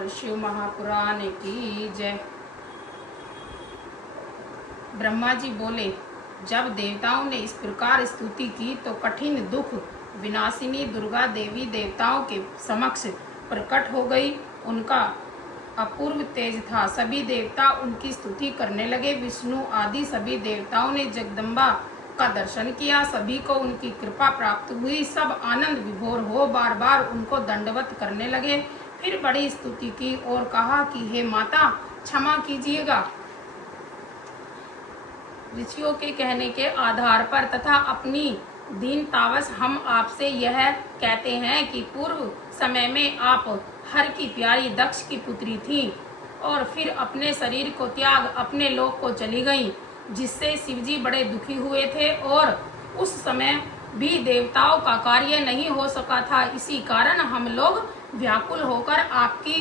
बोल शिव महापुराण की जय। ब्रह्मा जी बोले, जब देवताओं ने इस प्रकार स्तुति की तो कठिन दुख विनाशिनी दुर्गा देवी देवताओं के समक्ष प्रकट हो गई। उनका अपूर्व तेज था। सभी देवता उनकी स्तुति करने लगे। विष्णु आदि सभी देवताओं ने जगदम्बा का दर्शन किया। सभी को उनकी कृपा प्राप्त हुई। सब आनंद विभोर हो बार बार उनको दंडवत करने लगे। फिर बड़ी स्तुति की और कहा कि हे माता, क्षमा कीजिएगा। ऋषियों के कहने के आधार पर तथा अपनी दीनतावश हम आपसे यह कहते हैं कि पूर्व समय में आप हर की प्यारी दक्ष की पुत्री थी और फिर अपने शरीर को त्याग अपने लोक को चली गईं, जिससे शिवजी बड़े दुखी हुए थे और उस समय भी देवताओं का कार्य नहीं हो सका था। इसी कारण हम लोग व्याकुल होकर आपकी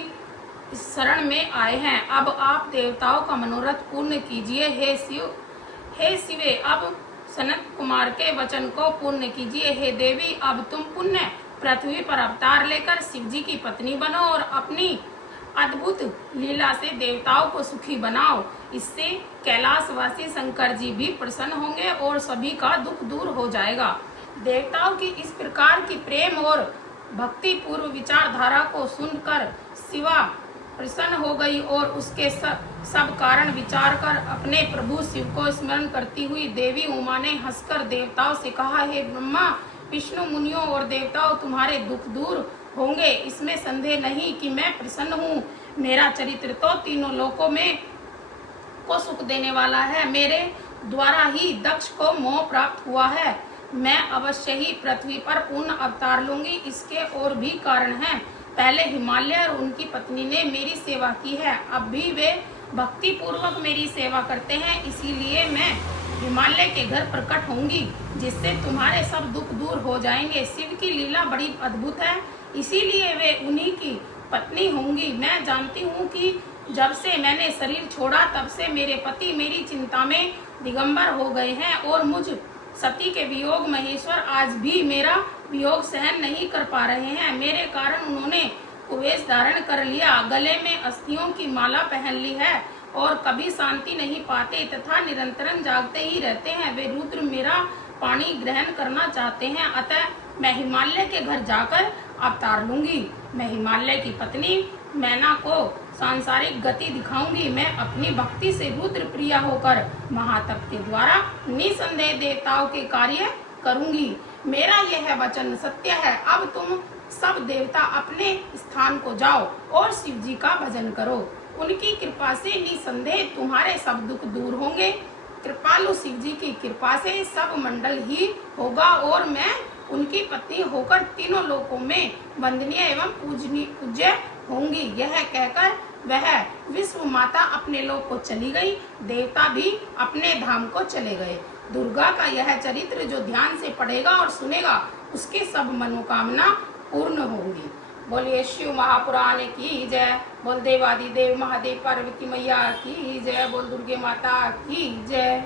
शरण में आए हैं। अब आप देवताओं का मनोरथ पूर्ण कीजिए। हे शिवे, अब सनत कुमार के वचन को पूर्ण कीजिए। हे देवी, अब तुम पुण्य पृथ्वी पर अवतार लेकर शिवजी की पत्नी बनो और अपनी अद्भुत लीला से देवताओं को सुखी बनाओ। इससे कैलाशवासी शंकर जी भी प्रसन्न होंगे और सभी का दुख दूर हो जाएगा। देवताओं की इस प्रकार की प्रेम और भक्ति पूर्व विचारधारा को सुनकर शिवा प्रसन्न हो गई और उसके सब कारण विचार कर अपने प्रभु शिव को स्मरण करती हुई देवी उमा ने हंसकर देवताओं से कहा, हे ब्रह्मा, विष्णु, मुनियों और देवताओं, तुम्हारे दुख दूर होंगे, इसमें संदेह नहीं कि मैं प्रसन्न हूँ। मेरा चरित्र तो तीनों लोकों में को सुख देने वाला है। मेरे द्वारा ही दक्ष को मोह प्राप्त हुआ है। मैं अवश्य ही पृथ्वी पर पूर्ण अवतार लूंगी। इसके और भी कारण हैं। पहले हिमालय और उनकी पत्नी ने मेरी सेवा की है, अब भी वे भक्ति पूर्वक मेरी सेवा करते हैं। इसीलिए मैं हिमालय के घर प्रकट होंगी, जिससे तुम्हारे सब दुख दूर हो जाएंगे। शिव की लीला बड़ी अद्भुत है, इसीलिए वे उन्हीं की पत्नी होंगी। मैं जानती हूँ कि जब से मैंने शरीर छोड़ा तब से मेरे पति मेरी चिंता में दिगंबर हो गए हैं और मुझ सती के वियोग महेश्वर आज भी मेरा वियोग सहन नहीं कर पा रहे हैं। मेरे कारण उन्होंने कुवेश धारण कर लिया, गले में अस्थियों की माला पहन ली है और कभी शांति नहीं पाते तथा निरंतर जागते ही रहते हैं। वे रुद्र मेरा पानी ग्रहण करना चाहते हैं, अतः मैं हिमालय के घर जाकर अवतार लूंगी। मैं हिमालय की पत्नी मैना को सांसारिक गति दिखाऊंगी। मैं अपनी भक्ति से रुद्र प्रिया होकर महातप के द्वारा निसंदेह देवताओं के कार्य करूंगी। मेरा यह वचन सत्य है। अब तुम सब देवता अपने स्थान को जाओ और शिव जी का भजन करो। उनकी कृपा से निसंदेह तुम्हारे सब दुख दूर होंगे। कृपालु शिव जी की कृपा से सब मंडल ही होगा और मैं उनकी पत्नी होकर तीनों लोकों में वंदनीय एवं पूज्य होंगी। यह कहकर वह विश्व माता अपने लोक को चली गई। देवता भी अपने धाम को चले गए। दुर्गा का यह चरित्र जो ध्यान से पढ़ेगा और सुनेगा, उसके सब मनोकामना पूर्ण होंगी। बोलिए शिव महापुराण की जय। बोल देवादिदेव महादेव पार्वती मैया की जय। बोल दुर्गे माता की जय।